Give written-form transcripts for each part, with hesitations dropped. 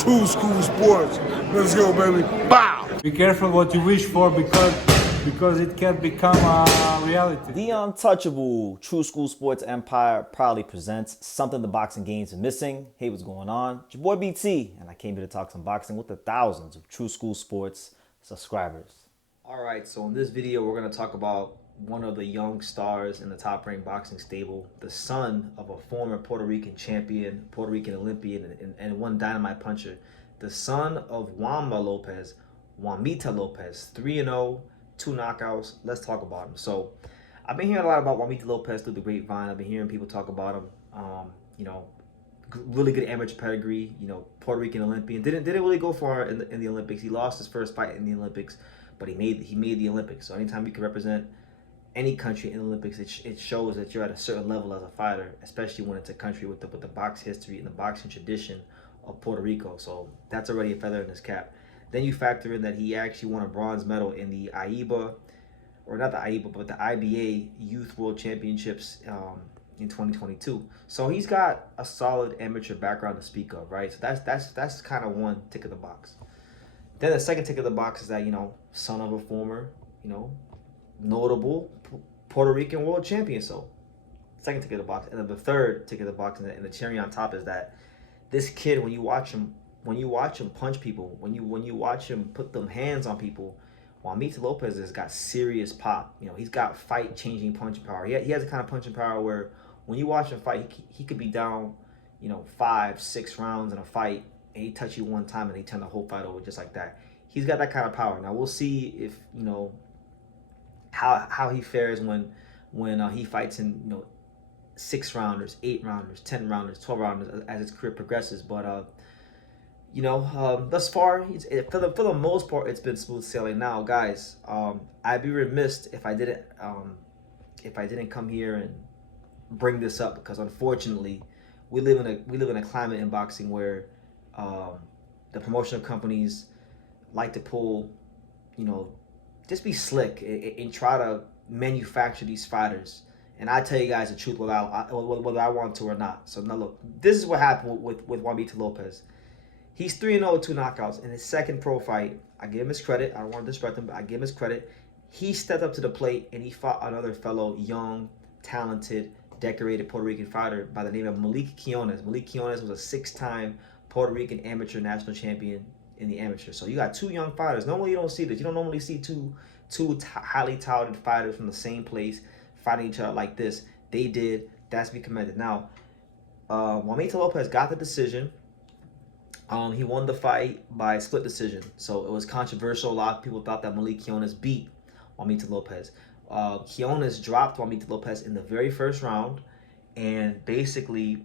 True School Sports. Let's go, baby. Bow. Be careful what you wish for because it can become a reality. The untouchable True School Sports Empire proudly presents something the boxing games are missing. Hey, what's going on? It's your boy BT, and I came here to talk some boxing with the thousands of True School Sports subscribers. Alright, so in this video, we're going to talk about one of the young stars in the top-ranked boxing stable, the son of a former Puerto Rican champion, Puerto Rican Olympian, and one dynamite puncher, the son of Juanmita Lopez, Juanmita Lopez, 3-0, 2 knockouts. Let's talk about him. So, I've been hearing a lot about Juanmita Lopez through the grapevine. I've been hearing people talk about him. Really good amateur pedigree. Puerto Rican Olympian. Didn't really go far in the Olympics. He lost his first fight in the Olympics, but he made the Olympics. So anytime you can represent any country in the Olympics, it shows that you're at a certain level as a fighter, especially when it's a country with the box history and the boxing tradition of Puerto Rico. So that's already a feather in his cap. Then you factor in that he actually won a bronze medal in the AIBA, or not the AIBA, but the IBA Youth World Championships in 2022. So he's got a solid amateur background to speak of, right? So that's kind of one tick of the box. Then the second tick of the box is that, son of a former, notable Puerto Rican world champion. So second tick of the box. And then the third tick of the box and the cherry on top is that this kid, when you watch him punch people, when you watch him put them hands on people, Juanmita Lopez has got serious pop. He's got fight-changing punching power. He has a kind of punching power where when you watch him fight, he could be down, 5-6 rounds in a fight, and he touch you one time and he turn the whole fight over just like that. He's got that kind of power. Now we'll see if how he fares when he fights in 6 rounders, 8 rounders, 10 rounders, 12 rounders as his career progresses. But thus far, for the most part, it's been smooth sailing. Now, guys, I'd be remiss if I didn't come here and bring this up, because unfortunately, we live in a climate in boxing where the promotional companies like to pull, just be slick and try to manufacture these fighters. And I tell you guys the truth, whether I want to or not. So now look, this is what happened with Juanmita Lopez. He's 3-0, 2 knockouts. In his second pro fight, I give him his credit. I don't want to disrespect him, but I give him his credit. He stepped up to the plate and he fought another fellow young, talented, decorated Puerto Rican fighter by the name of Malik Quiones. Malik Quiones was a 6-time Puerto Rican amateur national champion in the amateur. So you got 2 young fighters. Normally you don't see this. You don't normally see two highly touted fighters from the same place fighting each other like this. They did. That's to be commended. Now, Juanmita Lopez got the decision. He won the fight by split decision. So it was controversial. A lot of people thought that Malik Quiones beat Juanmita Lopez. Quiones dropped Juanmita Lopez in the very first round, and basically,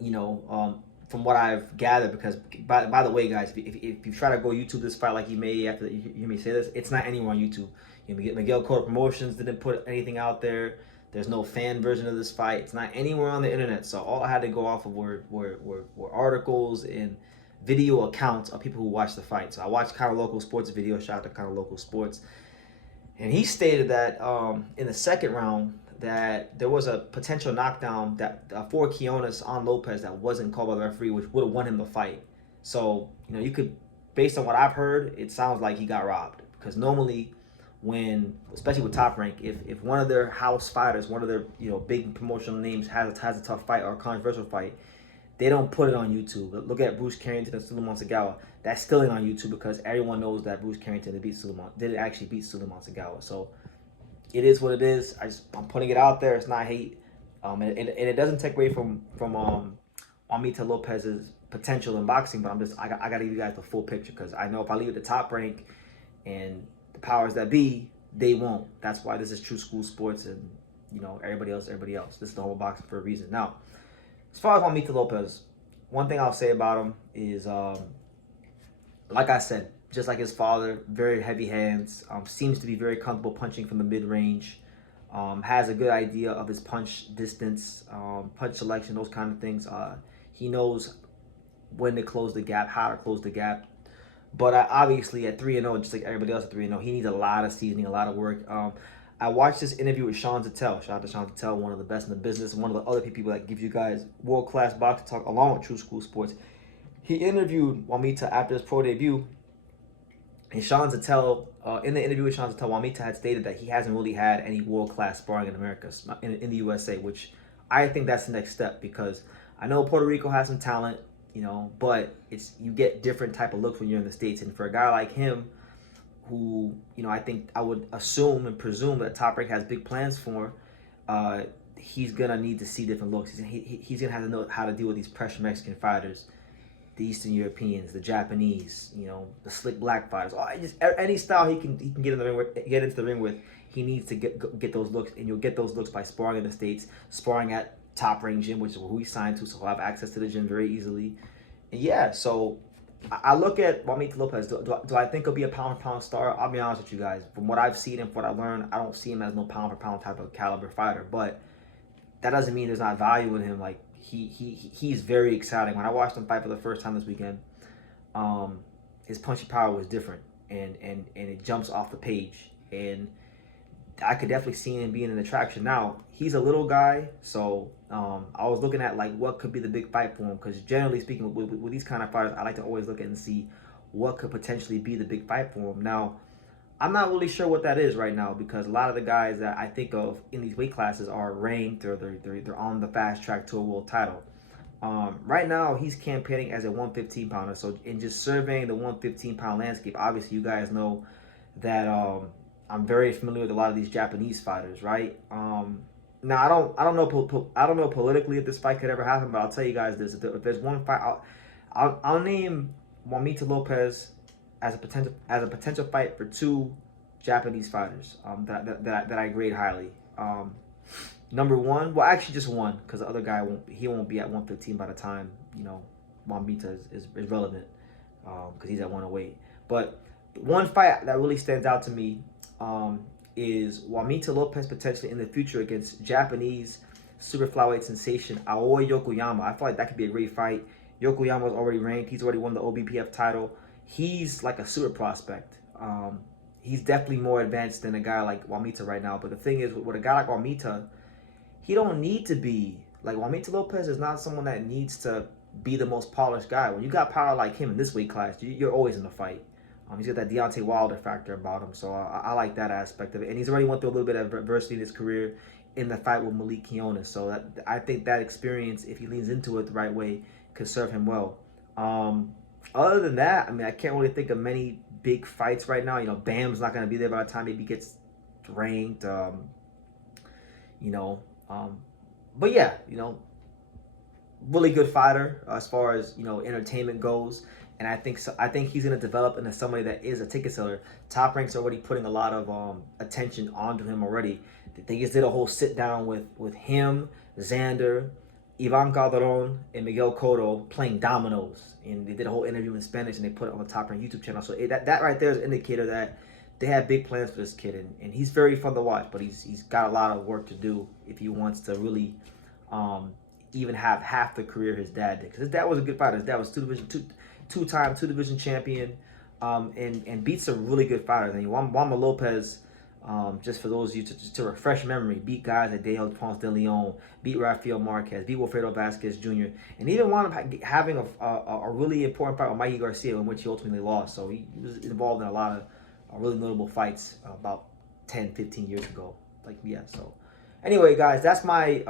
from what I've gathered, because by the way, guys, if you try to go YouTube this fight like you may after you hear me say this, it's not anywhere on YouTube. Miguel Cotto Promotions didn't put anything out there. There's no fan version of this fight. It's not anywhere on the internet. So all I had to go off of were articles and video accounts of people who watched the fight. So I watched Kind of Local Sports video, shout out to Kind of Local Sports. And he stated that in the second round that there was a potential knockdown that for Quiones on Lopez that wasn't called by the referee, which would have won him the fight. So, you could, based on what I've heard, it sounds like he got robbed. Because normally, especially with Top Rank, if one of their house fighters, one of their big promotional names has a tough fight or a controversial fight, they don't put it on YouTube. Look at Bruce Carrington and Suleiman Sagawa. That's still on YouTube because everyone knows that Bruce Carrington didn't actually beat Suleiman Sagawa. So it is what it is. I'm putting it out there. It's not hate, and it doesn't take away from Juanmita Lopez's potential in boxing. But I gotta give you guys the full picture, because I know if I leave it to Top Rank and the powers that be, they won't. That's why this is True School Sports, and everybody else. This is the whole boxing for a reason. Now, as far as Juanmita Lopez, one thing I'll say about him is, like I said, just like his father, very heavy hands, seems to be very comfortable punching from the mid-range, has a good idea of his punch distance, punch selection, those kind of things. He knows when to close the gap, how to close the gap. But obviously at 3-0, just like everybody else at 3-0, he needs a lot of seasoning, a lot of work. I watched this interview with Sean Zattel. Shout out to Sean Zattel, one of the best in the business, one of the other people that gives you guys world-class boxing talk along with True School Sports. he interviewed Juanmita after his pro debut. And Sean Zattel, in the interview with Sean Zattel, Juanmita had stated that he hasn't really had any world-class sparring in America, in the USA, which I think that's the next step, because I know Puerto Rico has some talent, you know, but you get different type of looks when you're in the States. And for a guy like him, who, you know, I think I would assume and presume that Top Rank has big plans for, he's going to need to see different looks. He's going to have to know how to deal with these pressure Mexican fighters, the Eastern Europeans, the Japanese, you know, the slick black fighters. Just any style he can get in the ring with, get into the ring with, he needs to get those looks, and you'll get those looks by sparring in the States, sparring at Top Rank Gym, which is who he signed to, so he'll have access to the gym very easily. And yeah, so I look at Juanmita Lopez. Do I think he'll be a pound-for-pound star? I'll be honest with you guys. From what I've seen and from what I've learned, I don't see him as no pound-for-pound type of caliber fighter. But that doesn't mean there's not value in him. Like, he's very exciting. When I watched him fight for the first time this weekend, his punching power was different, and it jumps off the page. And I could definitely see him being an attraction. Now, he's a little guy, so I was looking at like what could be the big fight for him, because generally speaking, with these kind of fighters, I like to always look at and see what could potentially be the big fight for him. Now, I'm not really sure what that is right now, because a lot of the guys that I think of in these weight classes are ranked, or they're on the fast track to a world title. Right now, he's campaigning as a 115 pounder. So in just surveying the 115 pound landscape, obviously you guys know that I'm very familiar with a lot of these Japanese fighters, right? Now I don't know politically if this fight could ever happen, but I'll tell you guys this: if there's one fight, I'll name Juanmita Lopez as a potential fight for two Japanese fighters that I grade highly. Number one, well, actually just one, because the other guy won't be at 115 by the time, you know, Juanmita is relevant, because he's at 108. But one fight that really stands out to me is Juanmita Lopez potentially in the future against Japanese super flyweight sensation Aoi Yokoyama. I feel like that could be a great fight. Yokoyama's already ranked. He's already won the OBPF title. He's like a super prospect. He's definitely more advanced than a guy like Juanmita right now. But the thing is, with a guy like Juanmita, he don't need to be like Juanmita Lopez is not someone that needs to be the most polished guy. When you got power like him in this weight class, you're always in the fight. He's got that Deontay Wilder factor about him, so I like that aspect of it. And he's already went through a little bit of adversity in his career in the fight with Malik Quinones. So I think that experience, if he leans into it the right way, could serve him well. Other than that, I mean, I can't really think of many big fights right now. You know, Bam's not going to be there by the time maybe gets ranked. But yeah, you know, really good fighter as far as, you know, entertainment goes. And I think he's going to develop into somebody that is a ticket seller. Top Rank's already putting a lot of attention onto him already. They just did a whole sit down with him, Xander, Ivan Calderon, and Miguel Cotto playing dominoes. And they did a whole interview in Spanish, and they put it on the Top Rank YouTube channel. So that right there is an indicator that they have big plans for this kid. And he's very fun to watch, but he's got a lot of work to do if he wants to really even have half the career his dad did. Because his dad was a good fighter. His dad was two-time two-division champion, and beat some really good fighters. I mean, Juanma Lopez, just for those of you to refresh memory, beat guys like Dale Ponce de Leon, beat Rafael Marquez, beat Wilfredo Vasquez Jr., and even wound up having a really important fight with Mikey Garcia, in which he ultimately lost. So he was involved in a lot of really notable fights about 10, 15 years ago. So anyway, guys, that's my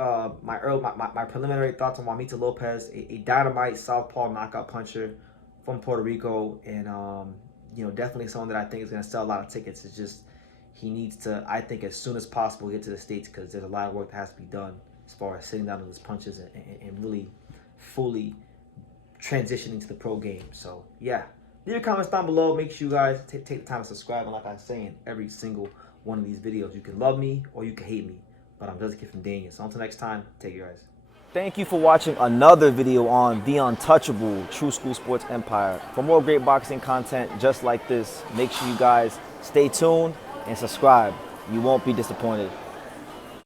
preliminary thoughts on Juanmita Lopez, a dynamite southpaw knockout puncher from Puerto Rico, and you know, definitely someone that I think is going to sell a lot of tickets. It's just he needs to, I think, as soon as possible get to the States, because there's a lot of work that has to be done as far as sitting down to his punches and really fully transitioning to the pro game. So yeah, leave your comments down below. Make sure you guys take the time to subscribe. And like I'm saying, every single one of these videos, you can love me or you can hate me, but I'm just a kid from Daniel. So until next time, take care, guys. Thank you for watching another video on the untouchable True School Sports Empire. For more great boxing content just like this, make sure you guys stay tuned and subscribe. You won't be disappointed.